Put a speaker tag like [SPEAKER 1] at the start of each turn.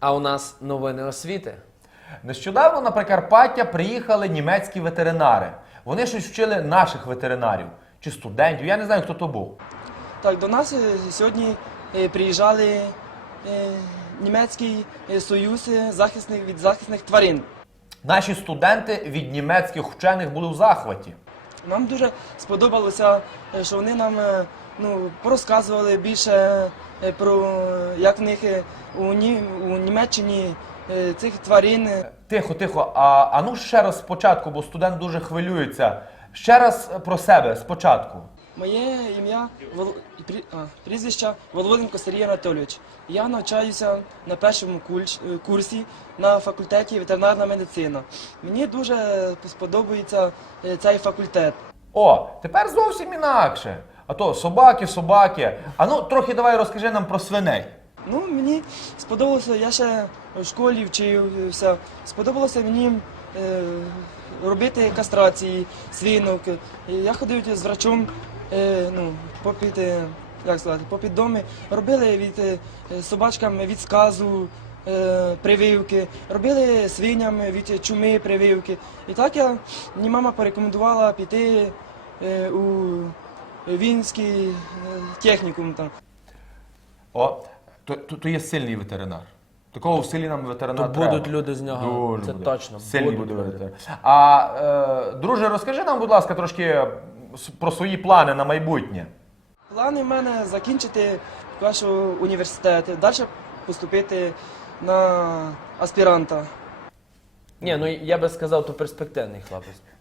[SPEAKER 1] А у нас новини освіти.
[SPEAKER 2] Нещодавно на Прикарпаття приїхали німецькі ветеринари. Вони щось вчили наших ветеринарів чи студентів, я не знаю, хто то був.
[SPEAKER 3] Так, до нас сьогодні приїжджали німецький союз від захисних тварин.
[SPEAKER 2] Наші студенти від німецьких вчених були в захваті.
[SPEAKER 3] Нам дуже сподобалося, що вони нам порозказували більше про як в них у Німеччині цих тварин.
[SPEAKER 2] Тихо. А ну ще раз спочатку, бо студент дуже хвилюється. Ще раз про себе спочатку.
[SPEAKER 3] Моє ім'я прізвище Володенко Сергій Анатолійович. Я навчаюся на першому курсі на факультеті ветеринарна медицина. Мені дуже сподобається цей факультет.
[SPEAKER 2] О, тепер зовсім інакше. А то собаки. А ну трохи давай розкажи нам про свиней.
[SPEAKER 3] Мені сподобалося, я ще в школі вчився, сподобалося мені робити кастрації свинок. Я ходив з врачом попід доми, робили від собачкам від сказу прививки, робили свиням від чуми прививки. І так мені мама порекомендувала піти у Вінський технікум.
[SPEAKER 2] О, то є сильний ветеринар. Такого в селі нам ветеринар
[SPEAKER 1] То
[SPEAKER 2] треба.
[SPEAKER 1] будуть люди з нього,
[SPEAKER 2] Дуже
[SPEAKER 1] це
[SPEAKER 2] буде.
[SPEAKER 1] точно.
[SPEAKER 2] Сильний
[SPEAKER 1] Будуть
[SPEAKER 2] буде
[SPEAKER 1] люди.
[SPEAKER 2] ветеринар. А, друже, розкажи нам, будь ласка, трошки про свої плани на майбутнє.
[SPEAKER 3] Плани в мене закінчити ваш університет, далі поступити на аспіранта.
[SPEAKER 1] Ні, я би сказав, то перспективний хлопець.